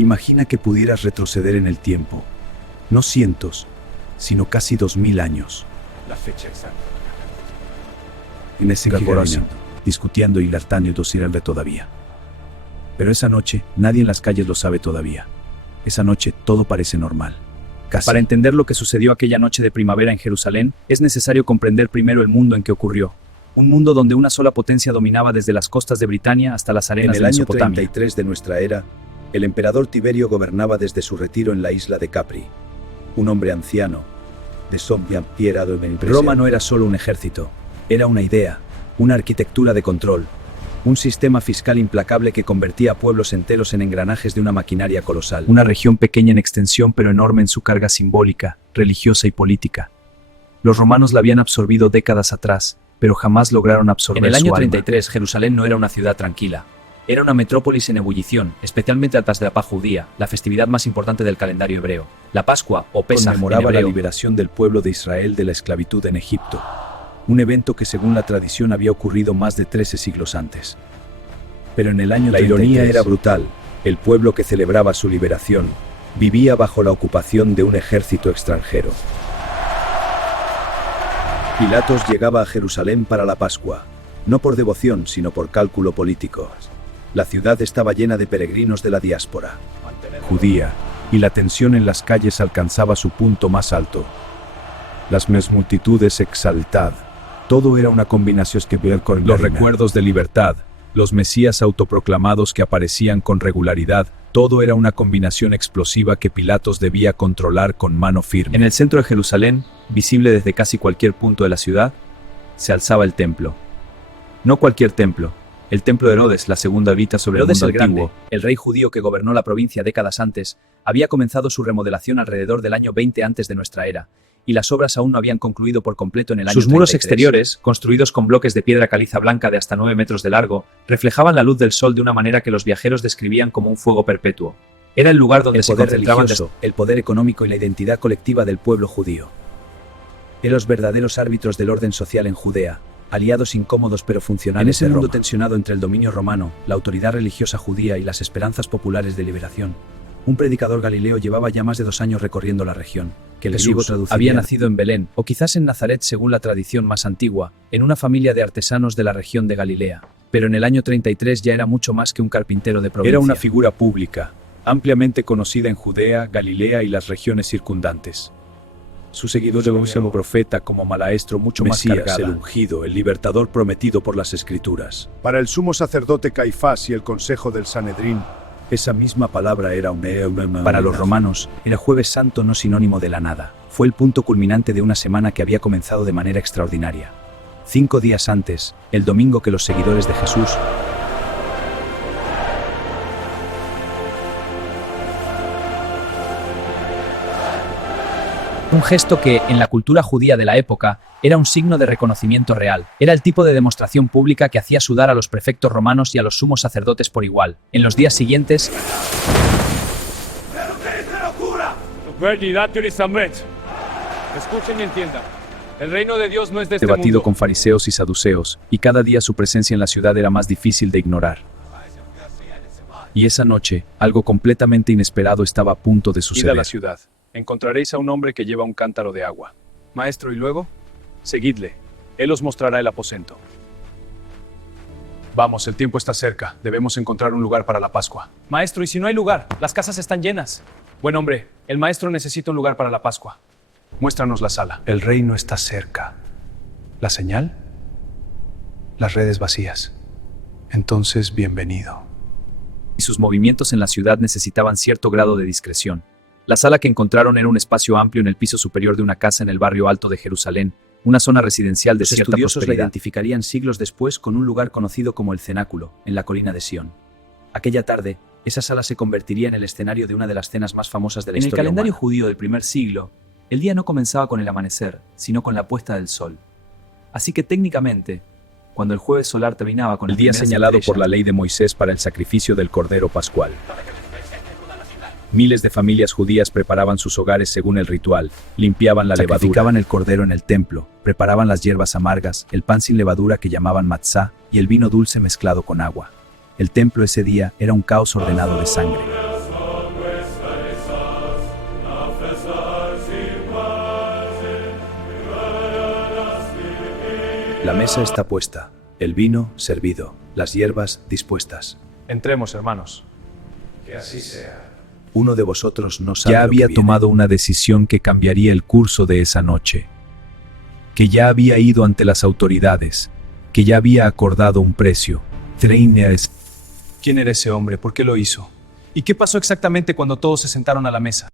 Imagina que pudieras retroceder en el tiempo, no cientos, sino casi 2000 años. La fecha exacta. En ese año, discutiendo y lartándoose todavía. Pero esa noche, nadie en las calles lo sabe todavía. Esa noche, todo parece normal. Casi. Para entender lo que sucedió aquella noche de primavera en Jerusalén, es necesario comprender primero el mundo en que ocurrió. Un mundo donde una sola potencia dominaba desde las costas de Britania hasta las arenas de Mesopotamia. En el año 33 de nuestra era, el emperador Tiberio gobernaba desde su retiro en la isla de Capri. Un hombre anciano, de sombra pierado en el Roma no era solo un ejército, era una idea, una arquitectura de control, un sistema fiscal implacable que convertía a pueblos enteros en engranajes de una maquinaria colosal. Una región pequeña en extensión pero enorme en su carga simbólica, religiosa y política. Los romanos la habían absorbido décadas atrás, pero jamás lograron absorber su alma. En el año 33, Jerusalén no era una ciudad tranquila. Era una metrópolis en ebullición, especialmente al pas de la paz judía, la festividad más importante del calendario hebreo. La Pascua, o Pesaj en conmemoraba hebreo, la liberación del pueblo de Israel de la esclavitud en Egipto. Un evento que según la tradición había ocurrido más de 13 siglos antes. Pero en el año 33, la ironía era brutal. El pueblo que celebraba su liberación vivía bajo la ocupación de un ejército extranjero. Pilatos llegaba a Jerusalén para la Pascua, no por devoción, sino por cálculo político. La ciudad estaba llena de peregrinos de la diáspora judía, y la tensión en las calles alcanzaba su punto más alto. Las multitudes exaltadas. Todo era una combinación que ver con los recuerdos de libertad, los mesías autoproclamados que aparecían con regularidad. Todo era una combinación explosiva que Pilatos debía controlar con mano firme. En el centro de Jerusalén, visible desde casi cualquier punto de la ciudad, se alzaba el templo. No cualquier templo. El templo de Herodes, la segunda vita sobre Herodes el mundo el antiguo. Grande, El rey judío que gobernó la provincia décadas antes, había comenzado su remodelación alrededor del año 20 antes de nuestra era, y las obras aún no habían concluido por completo en el año 33. Sus muros exteriores, construidos con bloques de piedra caliza blanca de hasta 9 metros de largo, reflejaban la luz del sol de una manera que los viajeros describían como un fuego perpetuo. Era el lugar donde se concentraban el poder económico y la identidad colectiva del pueblo judío. Eran los verdaderos árbitros del orden social en Judea, aliados incómodos pero funcionales. En ese mundo tensionado entre el dominio romano, la autoridad religiosa judía y las esperanzas populares de liberación, un predicador galileo llevaba ya más de 2 años recorriendo la región, que el griego traduciría. Había nacido en Belén, o quizás en Nazaret según la tradición más antigua, en una familia de artesanos de la región de Galilea. Pero en el año 33 ya era mucho más que un carpintero de provincia. Era una figura pública, ampliamente conocida en Judea, Galilea y las regiones circundantes. Sus seguidores lo como profeta, como maestro mucho Mesías, más cargada. El ungido, el libertador prometido por las Escrituras. Para el sumo sacerdote Caifás y el consejo del Sanedrín, esa misma palabra era para los romanos, el Jueves Santo no sinónimo de la nada. Fue el punto culminante de una semana que había comenzado de manera extraordinaria. 5 días antes, el domingo que los seguidores de Jesús un gesto que, en la cultura judía de la época, era un signo de reconocimiento real. Era el tipo de demostración pública que hacía sudar a los prefectos romanos y a los sumos sacerdotes por igual. En los días siguientes... ¿Pero qué es la locura? Escuchen y entiendan. El reino de Dios no es de este debatido mundo. con fariseos y saduceos, y cada día su presencia en la ciudad era más difícil de ignorar. Y esa noche, algo completamente inesperado estaba a punto de suceder. Id a la ciudad. Encontraréis a un hombre que lleva un cántaro de agua. Maestro, ¿y luego? Seguidle. Él os mostrará el aposento. Vamos, el tiempo está cerca. Debemos encontrar un lugar para la Pascua. Maestro, ¿y si no hay lugar? Las casas están llenas. Buen hombre, el maestro necesita un lugar para la Pascua. Muéstranos la sala. El reino está cerca. ¿La señal? Las redes vacías. Entonces, bienvenido. Y sus movimientos en la ciudad necesitaban cierto grado de discreción. La sala que encontraron era un espacio amplio en el piso superior de una casa en el barrio alto de Jerusalén, una zona residencial de cierta prosperidad. Los estudiosos la identificarían siglos después con un lugar conocido como el Cenáculo, en la colina de Sión. Aquella tarde, esa sala se convertiría en el escenario de una de las cenas más famosas de la historia humana. En el calendario judío del primer siglo, el día no comenzaba con el amanecer, sino con la puesta del sol. Así que técnicamente, cuando el jueves solar terminaba con el día señalado por la ley de Moisés para el sacrificio del Cordero Pascual. Miles de familias judías preparaban sus hogares según el ritual, limpiaban la levadura, sacrificaban el cordero en el templo, preparaban las hierbas amargas, el pan sin levadura que llamaban matzá y el vino dulce mezclado con agua. El templo ese día era un caos ordenado de sangre. La mesa está puesta, el vino servido, las hierbas dispuestas. Entremos, hermanos. Uno de vosotros no sabe Ya lo que había viene. tomado una decisión que cambiaría el curso de esa noche, que ya había ido ante las autoridades, que ya había acordado un precio. ¿Quién era ese hombre? ¿Por qué lo hizo? ¿Y qué pasó exactamente cuando todos se sentaron a la mesa?